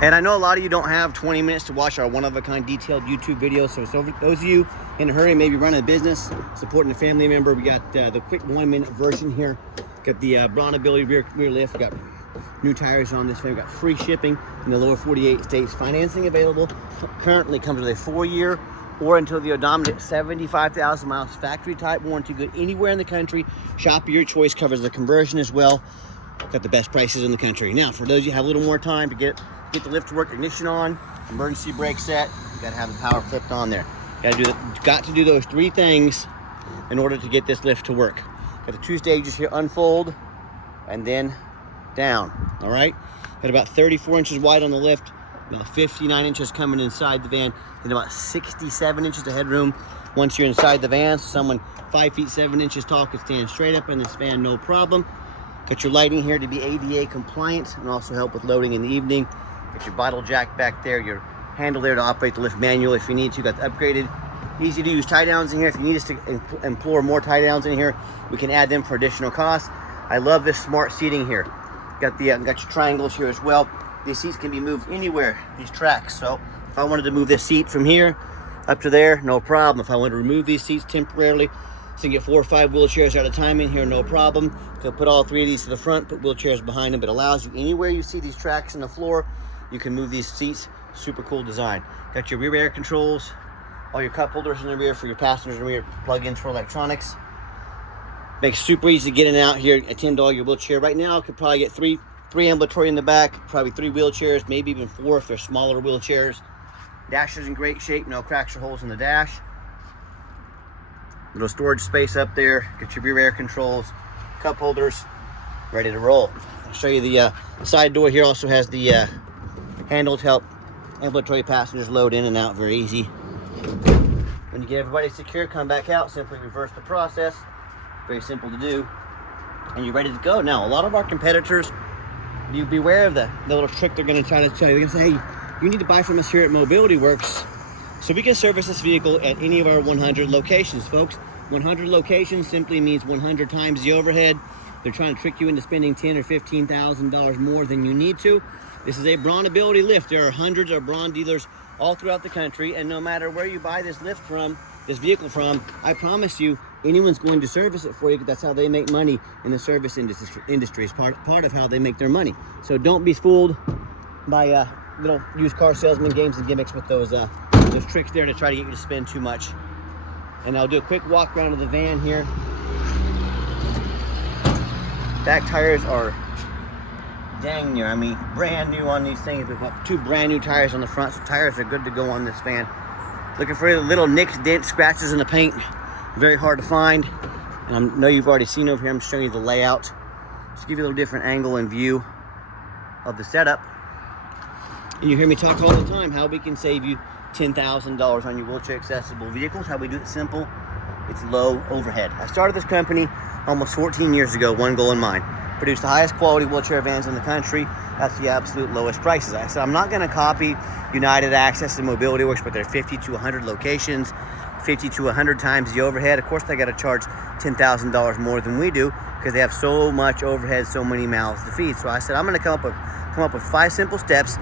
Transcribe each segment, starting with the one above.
And I know a lot of you don't have 20 minutes to watch our one-of-a-kind detailed YouTube videos. So those of you in a hurry, maybe running a business, supporting a family member, we got the quick 1-minute version here. Got the Braun Ability rear lift. We got new tires on this van. We got free shipping in the lower 48 states. Financing available. Currently comes with a 4-year or until the odometer hits 75,000 miles. Factory type warranty, good anywhere in the country. Shop of your choice, covers the conversion as well. Got the best prices in the country. Now, for those of you who have a little more time to get the lift to work, ignition on, emergency brake set, you gotta have the power flipped on there. Got to do those 3 things in order to get this lift to work. Got the 2 stages here, unfold and then down. All right, got about 34 inches wide on the lift, about 59 inches coming inside the van, and about 67 inches of headroom once you're inside the van. So someone 5 feet 7 inches tall could stand straight up in this van, no problem. Got your lighting here to be ADA compliant and also help with loading in the evening. Got your bottle jack back there, your handle there to operate the lift manual if you need to. Got the upgraded, easy to use tie downs in here. If you need us to implore more tie downs in here, we can add them for additional costs. I love this smart seating here. Got your triangles here as well. These seats can be moved anywhere, these tracks. So if I wanted to move this seat from here up to there, no problem. If I want to remove these seats temporarily, so you can get 4 or 5 wheelchairs at a time in here, no problem. So put all 3 of these to the front, put wheelchairs behind them. It allows you, anywhere you see these tracks on the floor, you can move these seats. Super cool design. Got your rear air controls, all your cup holders in the rear for your passengers in the rear, plug-ins for electronics. Makes super easy to get in and out here, attend to all your wheelchair. Right now, I could probably get three ambulatory in the back, probably 3 wheelchairs, maybe even 4 if they're smaller wheelchairs. Dash is in great shape, no cracks or holes in the dash. Little storage space up there. Get your rear air controls, cup holders, ready to roll. I'll show you the side door here. Also has the handle to help ambulatory passengers load in and out very easy. When you get everybody secure, come back out, simply reverse the process. Very simple to do, and you're ready to go. Now, a lot of our competitors, you beware of the little trick they're going to try to tell you. They're going to say, hey, you need to buy from us here at Mobility Works so we can service this vehicle at any of our 100 locations, folks. 100 locations simply means 100 times the overhead. They're trying to trick you into spending $10,000 or $15,000 more than you need to. This is a Braun Ability lift. There are hundreds of Braun dealers all throughout the country, and no matter where you buy this lift from, this vehicle from, I promise you, anyone's going to service it for you. That's how they make money in the service industry. It's part of how they make their money. So don't be fooled by little used car salesman games and gimmicks with those tricks there to try to get you to spend too much. And I'll do a quick walk around of the van here. Back tires are dang near, brand new on these things. We've got 2 brand new tires on the front, so tires are good to go on this van. Looking for the little nicks, dents, scratches in the paint. Very hard to find. And I know you've already seen over here, I'm showing you the layout. Just give you a little different angle and view of the setup. And you hear me talk all the time how we can save you $10,000 on your wheelchair accessible vehicles. How we do it simple, it's low overhead. I started this company almost 14 years ago, one goal in mind: produce the highest quality wheelchair vans in the country at the absolute lowest prices. I said I'm not going to copy United Access and Mobility Works, but they're 50 to 100 locations, 50 to 100 times the overhead. Of course, they got to charge $10,000 more than we do because they have so much overhead, so many mouths to feed. So I said I'm going to come up with 5 simple steps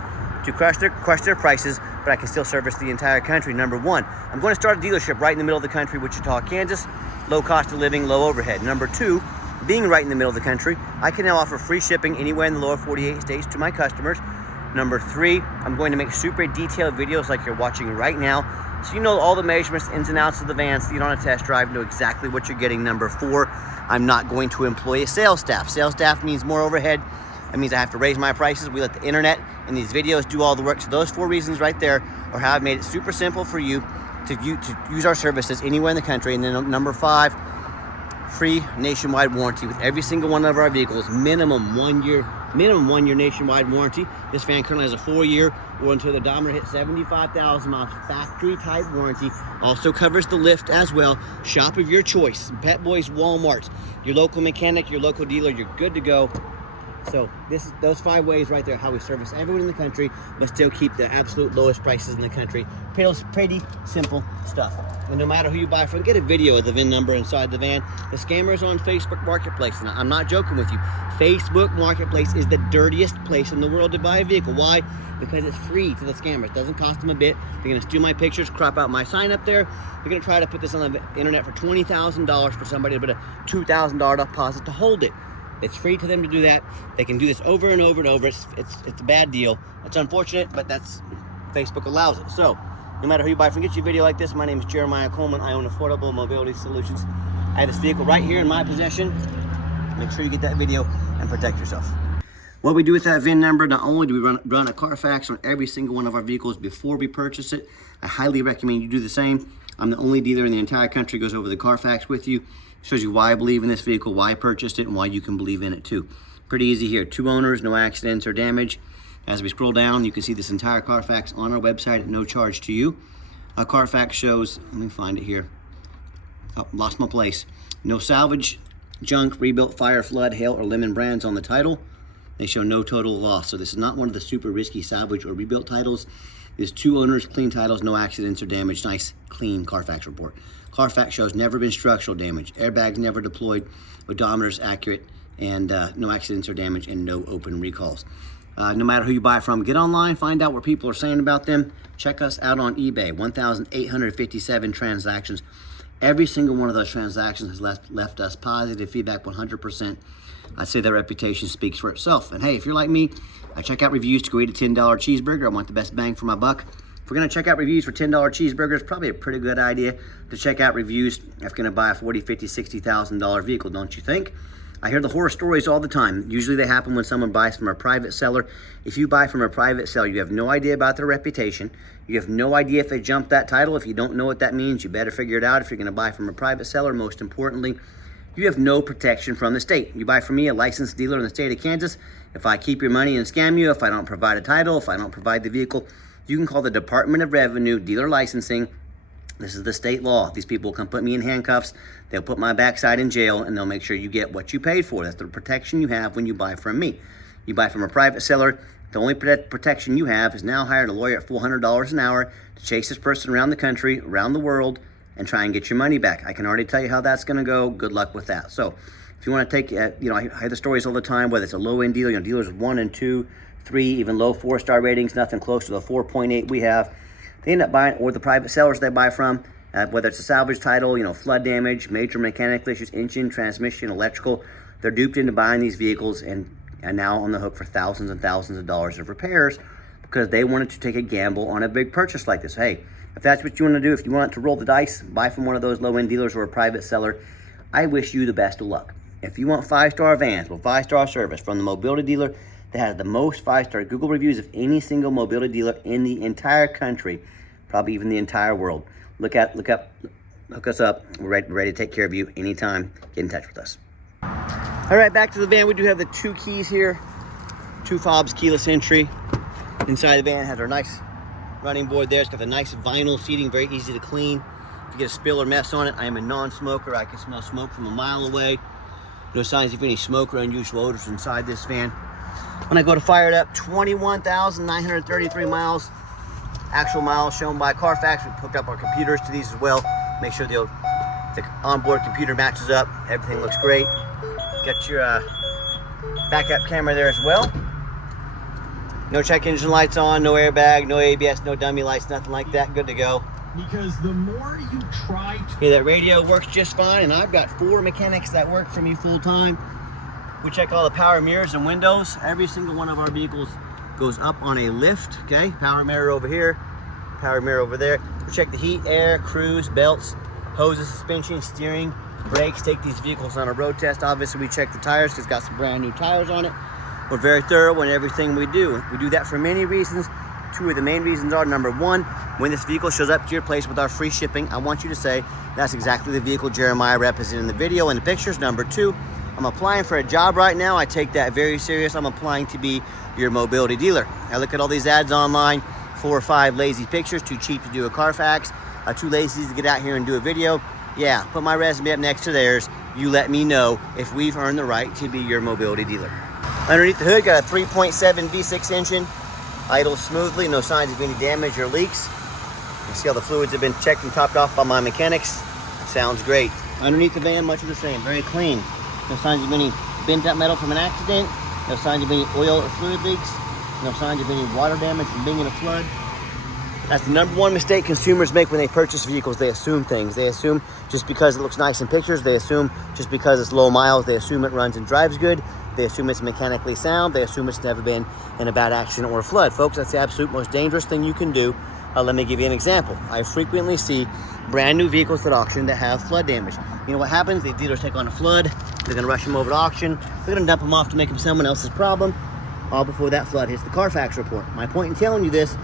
to crush their prices, but I can still service the entire country. Number 1, I'm going to start a dealership right in the middle of the country, Wichita, Kansas. Low cost of living, low overhead. Number 2, being right in the middle of the country, I can now offer free shipping anywhere in the lower 48 states to my customers. Number 3, I'm going to make super detailed videos like you're watching right now, so you know all the measurements, ins and outs of the van, so you don't have a test drive, know exactly what you're getting. Number 4, I'm not going to employ a sales staff. Sales staff means more overhead. That means I have to raise my prices. We let the internet and these videos do all the work. So those 4 reasons right there are how I've made it super simple for you to use our services anywhere in the country. And then number 5, free nationwide warranty with every single one of our vehicles. Minimum 1 year nationwide warranty. This van currently has a 4-year or until the odometer hits 75,000 miles. Factory type warranty. Also covers the lift as well. Shop of your choice. Pep Boys, Walmart, your local mechanic, your local dealer. You're good to go. So those 5 ways right there, how we service everyone in the country, but still keep the absolute lowest prices in the country. Pretty simple stuff. And no matter who you buy from, get a video of the VIN number inside the van. The scammers on Facebook Marketplace, and I'm not joking with you. Facebook Marketplace is the dirtiest place in the world to buy a vehicle. Why? Because it's free to the scammers. It doesn't cost them a bit. They're gonna steal my pictures, crop out my sign up there. They're gonna try to put this on the internet for $20,000 for somebody to put a $2,000 deposit to hold it. It's free to them to do that. They can do this over and over and over. It's a bad deal. It's unfortunate, but that's Facebook allows it. So no matter who you buy from, get you a video like this. My name is Jeremiah Coleman. I own Affordable Mobility Solutions. I have this vehicle right here in my possession. Make sure you get that video and protect yourself. What we do with that VIN number, not only do we run a Carfax on every single one of our vehicles before we purchase it, I highly recommend you do the same. I'm the only dealer in the entire country goes over the Carfax with you. Shows you why I believe in this vehicle, why I purchased it, and why you can believe in it too. Pretty easy here. 2 owners, no accidents or damage. As we scroll down, you can see this entire Carfax on our website at no charge to you. Our Carfax shows, let me find it here. Oh, lost my place. No salvage, junk, rebuilt, fire, flood, hail, or lemon brands on the title. They show no total loss. So this is not one of the super risky salvage or rebuilt titles. There's 2 owners, clean titles, no accidents or damage. Nice, clean Carfax report. Carfax shows never been structural damage. Airbags never deployed. Odometer's accurate, and no accidents or damage, and no open recalls. No matter who you buy from, get online, find out what people are saying about them. Check us out on eBay. 1,857 transactions. Every single one of those transactions has left us positive feedback, 100%. I'd say their reputation speaks for itself. And hey, if you're like me, I check out reviews to go eat a $10 cheeseburger. I want the best bang for my buck. If we're gonna check out reviews for $10 cheeseburgers, probably a pretty good idea to check out reviews if you're gonna buy a $40,000, $50,000, $60,000 vehicle, don't you think? I hear the horror stories all the time. Usually they happen when someone buys from a private seller. If you buy from a private seller, you have no idea about their reputation. You have no idea if they jumped that title. If you don't know what that means, you better figure it out if you're gonna buy from a private seller. Most importantly, you have no protection from the state. You buy from me, a licensed dealer in the state of Kansas. If I keep your money and scam you, if I don't provide a title, if I don't provide the vehicle, you can call the Department of Revenue, dealer licensing. This is the state law. These people can put me in handcuffs. They'll put my backside in jail, and they'll make sure you get what you paid for. That's the protection you have when you buy from me. You buy from a private seller, the only protection you have is now hired a lawyer at $400 an hour to chase this person around the country, around the world, and try and get your money back. I can already tell you how that's gonna go. Good luck with that. So if you wanna take, I hear the stories all the time, whether it's a low-end dealer, dealers with 1 and 2, 3, even low 4-star ratings, nothing close to the 4.8 we have. They end up buying, or the private sellers they buy from, whether it's a salvage title, flood damage, major mechanical issues, engine, transmission, electrical, they're duped into buying these vehicles and now on the hook for thousands and thousands of dollars of repairs because they wanted to take a gamble on a big purchase like this. Hey, if that's what you want to do, if you want to roll the dice, buy from one of those low-end dealers or a private seller, I wish you the best of luck. If you want 5-star vans with 5-star service from the mobility dealer that has the most 5-star Google reviews of any single mobility dealer in the entire country, probably even the entire world, look us up. We're ready to take care of you anytime. Get in touch with us. All right, back to the van. We do have the 2 keys here, 2 fobs, keyless entry. Inside the van has our nice running board there. It's got the nice vinyl seating, very easy to clean. If you get a spill or mess on it, I am a non-smoker. I can smell smoke from a mile away. No signs of any smoke or unusual odors inside this van. When I go to fire it up, 21,933 miles. Actual miles shown by Carfax. We hooked up our computers to these as well. Make sure the onboard computer matches up. Everything looks great. Got your backup camera there as well. No check engine lights on, no airbag, no ABS, no dummy lights, nothing like that. Good to go. Because the more you try to... Yeah, that radio works just fine, and I've got 4 mechanics that work for me full time. We check all the power mirrors and windows. Every single one of our vehicles goes up on a lift, okay? Power mirror over here, power mirror over there. We check the heat, air, cruise, belts, hoses, suspension, steering, brakes. Take these vehicles on a road test. Obviously, we check the tires because it's got some brand new tires on it. We're very thorough in everything we do. We do that for many reasons. 2 of the main reasons are, number 1, when this vehicle shows up to your place with our free shipping, I want you to say, that's exactly the vehicle Jeremiah represented in the video and the pictures. Number 2, I'm applying for a job right now. I take that very serious. I'm applying to be your mobility dealer. I look at all these ads online, 4 or 5 lazy pictures, too cheap to do a Carfax, too lazy to get out here and do a video. Yeah, put my resume up next to theirs. You let me know if we've earned the right to be your mobility dealer. Underneath the hood, got a 3.7 V6 engine. Idles smoothly, no signs of any damage or leaks. You can see all the fluids have been checked and topped off by my mechanics. Sounds great. Underneath the van, much of the same, very clean. No signs of any bent out metal from an accident. No signs of any oil or fluid leaks. No signs of any water damage from being in a flood. That's the number one mistake consumers make when they purchase vehicles. They assume things. They assume just because it looks nice in pictures. They assume just because it's low miles. They assume it runs and drives good. They assume it's mechanically sound. They assume it's never been in a bad accident or a flood. Folks, that's the absolute most dangerous thing you can do. Let me give you an example. I frequently see brand new vehicles at auction that have flood damage. You know what happens? These dealers take on a flood. They're gonna rush them over to auction. They're gonna dump them off to make them someone else's problem, all before that flood hits the Carfax report. My point in telling you this,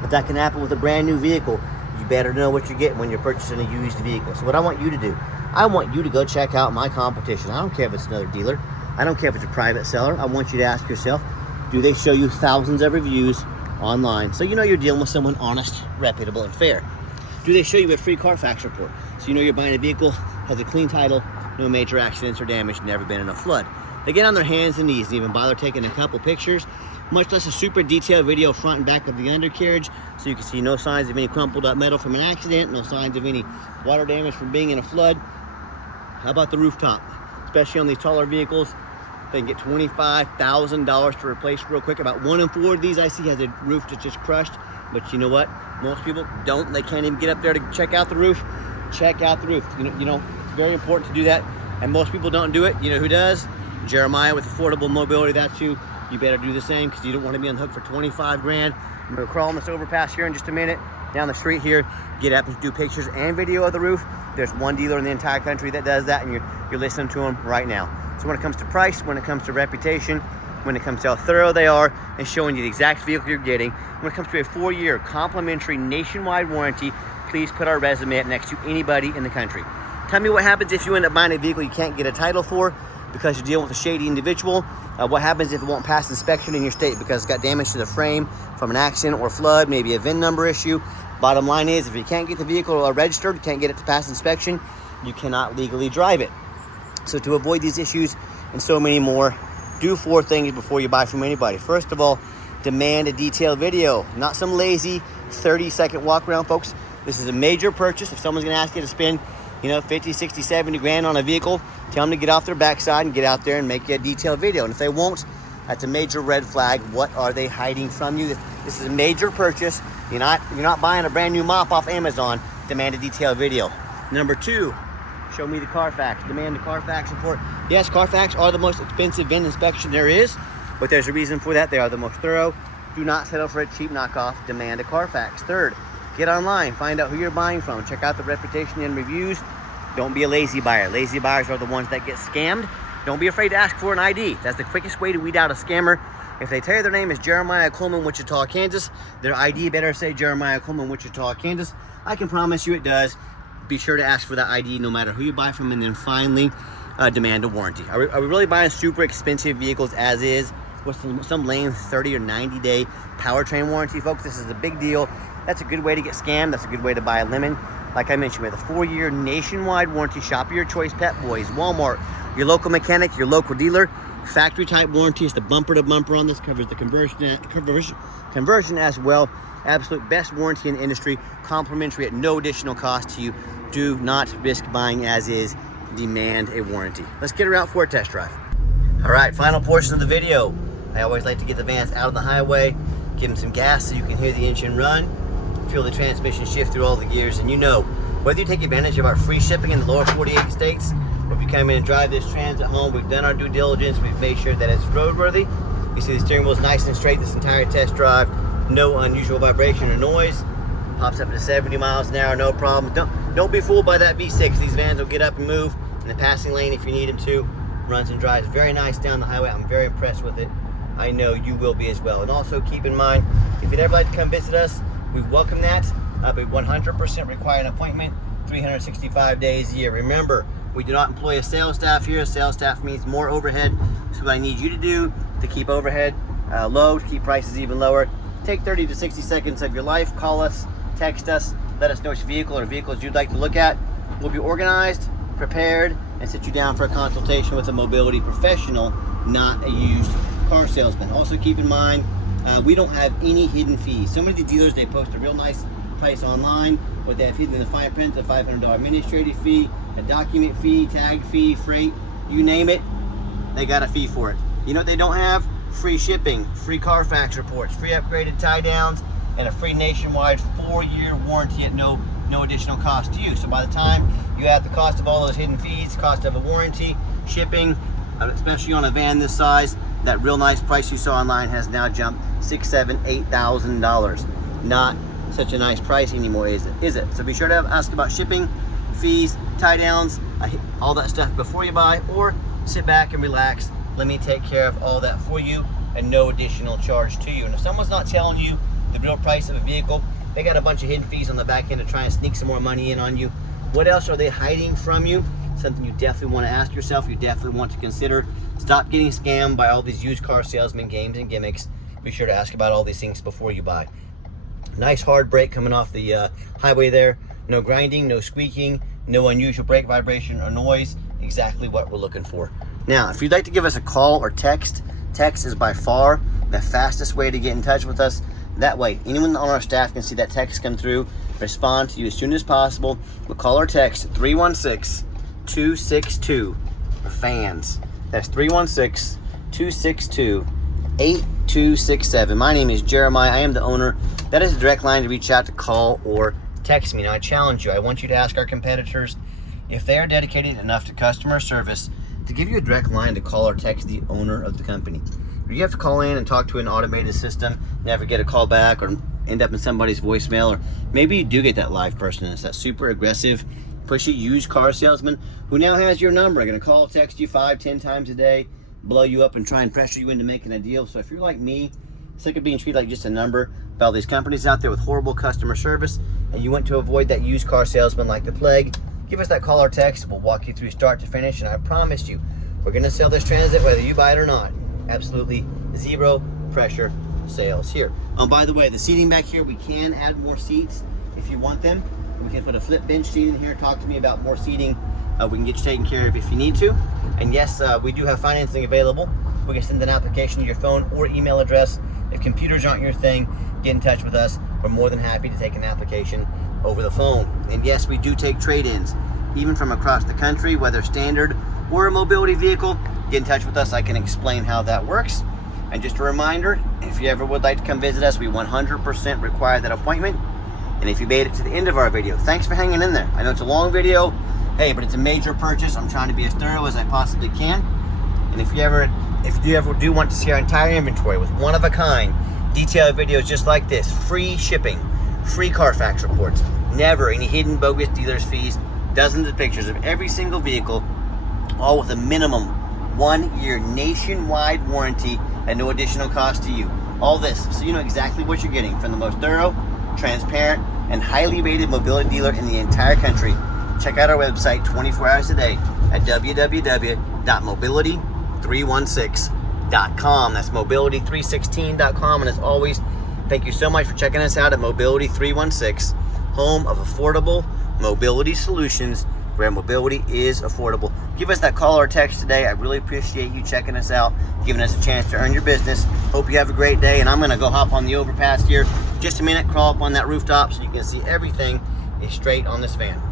but that can happen with a brand new vehicle. You better know what you're getting when you're purchasing a used vehicle. So what I want you to do, I want you to go check out my competition. I don't care if it's another dealer. I don't care if it's a private seller. I want you to ask yourself, do they show you thousands of reviews online so you know you're dealing with someone honest, reputable, and fair? Do they show you a free Carfax report so you know you're buying a vehicle, has a clean title, no major accidents or damage, never been in a flood? They get on their hands and knees and even bother taking a couple pictures, much less a super detailed video front and back of the undercarriage so you can see no signs of any crumpled up metal from an accident, no signs of any water damage from being in a flood. How about the rooftop? Especially on these taller vehicles, they can get $25,000 to replace real quick. About 1 in 4 of these I see has a roof that's just crushed. But you know what? Most people don't. They can't even get up there to check out the roof. Check out the roof. You know, it's very important to do that. And most people don't do it. You know who does? Jeremiah with Affordable Mobility. That's who. You better do the same because you don't want to be on the hook for 25 grand. I'm going to crawl on this overpass here in just a minute. Down the street here, get up and do pictures and video of the roof. There's one dealer in the entire country that does that, and you're listening to them right now. So when it comes to price, when it comes to reputation, when it comes to how thorough they are and showing you the exact vehicle you're getting, when it comes to a 4-year complimentary nationwide warranty, please put our resume up next to anybody in the country. Tell me what happens if you end up buying a vehicle you can't get a title for because you're dealing with a shady individual. What happens if it won't pass inspection in your state because it's got damage to the frame from an accident or flood, maybe a VIN number issue. Bottom line is, if you can't get the vehicle registered, you can't get it to pass inspection, you cannot legally drive it. So to avoid these issues and so many more, do 4 things before you buy from anybody. First of all, demand a detailed video, not some lazy 30-second walk around, folks. This is a major purchase. If someone's gonna ask you to spend, 50, 60, 70 grand on a vehicle, tell them to get off their backside and get out there and make you a detailed video. And if they won't, that's a major red flag. What are they hiding from you? This is a major purchase. You're not buying a brand new mop off Amazon. Demand a detailed video. Number 2, show me the Carfax. Demand the Carfax report. Yes, Carfax are the most expensive VIN inspection there is, but there's a reason for that. They are the most thorough. Do not settle for a cheap knockoff. Demand a Carfax. 3rd, get online. Find out who you're buying from. Check out the reputation and reviews. Don't be a lazy buyer. Lazy buyers are the ones that get scammed. Don't be afraid to ask for an ID. That's the quickest way to weed out a scammer. If they tell you their name is Jeremiah Coleman, Wichita, Kansas, their ID better say Jeremiah Coleman, Wichita, Kansas. I can promise you it does. Be sure to ask for that ID no matter who you buy from. And then finally, demand a warranty. Are we really buying super expensive vehicles as is with some lame 30 or 90 day powertrain warranty? Folks, this is a big deal. That's a good way to get scammed. That's a good way to buy a lemon. Like I mentioned, we have a 4-year nationwide warranty. Shop your choice, Pep Boys, Walmart, your local mechanic, your local dealer. Factory type warranty is the bumper to bumper on this. Covers the conversion as well. Absolute best warranty in the industry. Complimentary at no additional cost to you. Do not risk buying as is. Demand a warranty. Let's get her out for a test drive. All right, final portion of the video. I always like to get the vans out on the highway, give them some gas so you can hear the engine run, feel the transmission shift through all the gears, and whether you take advantage of our free shipping in the lower 48 states, or if you come in and drive this Transit home, we've done our due diligence, we've made sure that it's roadworthy. You see the steering wheel's nice and straight this entire test drive, no unusual vibration or noise, pops up to 70 miles an hour, no problem. Don't be fooled by that V6. These vans will get up and move in the passing lane if you need them to. Runs and drives very nice down the highway. I'm very impressed with it. I know you will be as well. And also keep in mind, if you'd ever like to come visit us, we welcome that. But 100% require an appointment, 365 days a year. Remember, we do not employ a sales staff here. Sales staff means more overhead. So what I need you to do to keep overhead low, to keep prices even lower, take 30 to 60 seconds of your life, call us, text us, let us know which vehicle or vehicles you'd like to look at. We'll be organized, prepared and sit you down for a consultation with a mobility professional, not a used car salesman. Also keep in mind, we don't have any hidden fees. Some of the dealers, they post a real nice price online, but they have hidden in the fine print, a $500 administrative fee, a document fee, tag fee, freight, you name it, they got a fee for it. You know what they don't have? Free shipping, free Carfax reports, free upgraded tie downs, and a free nationwide 4-year warranty at no additional cost to you. So by the time you add the cost of all those hidden fees, cost of a warranty, shipping, especially on a van this size, that real nice price you saw online has now jumped $6,000, $7,000, $8,000. Not such a nice price anymore, is it? So be sure to ask about shipping, fees, tie downs, all that stuff before you buy, or sit back and relax. Let me take care of all that for you and no additional charge to you. And if someone's not telling you the real price of a vehicle, they got a bunch of hidden fees on the back end to try and sneak some more money in on you. What else are they hiding from you? Something you definitely want to ask yourself, you definitely want to consider. Stop getting scammed by all these used car salesman games and gimmicks. Be sure to ask about all these things before you buy. Nice hard brake coming off the highway there. No grinding, no squeaking, no unusual brake vibration or noise. Exactly what we're looking for. Now, if you'd like to give us a call or text is by far the fastest way to get in touch with us. That way, anyone on our staff can see that text come through, respond to you as soon as possible. We'll call or text 316-262-FANS. That's 316-262-8267. My name is Jeremiah. I am the owner. That is a direct line to reach out to, call or text me. Now, I challenge you. I want you to ask our competitors if they are dedicated enough to customer service to give you a direct line to call or text the owner of the company. You have to call in and talk to an automated system, never get a call back, or end up in somebody's voicemail, or maybe you do get that live person. It's that super aggressive, pushy used car salesman who now has your number. I'm going to call, text you 5-10 times a day, blow you up and try and pressure you into making a deal. So if you're like me, sick of being treated like just a number by all these companies out there with horrible customer service, and you want to avoid that used car salesman like the plague, give us that call or text. We'll walk you through start to finish, and I promise you, we're going to sell this Transit whether you buy it or not. Absolutely zero pressure sales here. By the way, the seating back here, we can add more seats if you want them. We can put a flip bench seat in here. Talk to me about more seating. We can get you taken care of if you need to. And yes, we do have financing available. We can send an application to your phone or email address. If computers aren't your thing, get in touch with us. We're more than happy to take an application over the phone. And yes, we do take trade-ins, even from across the country, whether standard or a mobility vehicle. Get in touch with us. I can explain how that works. And just a reminder, if you ever would like to come visit us, we 100% require that appointment. And if you made it to the end of our video, thanks for hanging in there. I know it's a long video, hey, but it's a major purchase. I'm trying to be as thorough as I possibly can. And if you ever do want to see our entire inventory with one-of-a-kind detailed videos just like this, free shipping, free Carfax reports, never any hidden bogus dealers fees, dozens of pictures of every single vehicle, all with a minimum 1-year nationwide warranty at no additional cost to you. All this, so you know exactly what you're getting from the most thorough, transparent, and highly rated mobility dealer in the entire country. Check out our website 24 hours a day at www.mobility316.com. That's mobility316.com. And as always, thank you so much for checking us out at Mobility 316, home of affordable mobility solutions where mobility is affordable. Give us that call or text today. I really appreciate you checking us out, giving us a chance to earn your business. Hope you have a great day, and I'm gonna go hop on the overpass here just a minute, crawl up on that rooftop so you can see everything is straight on this van.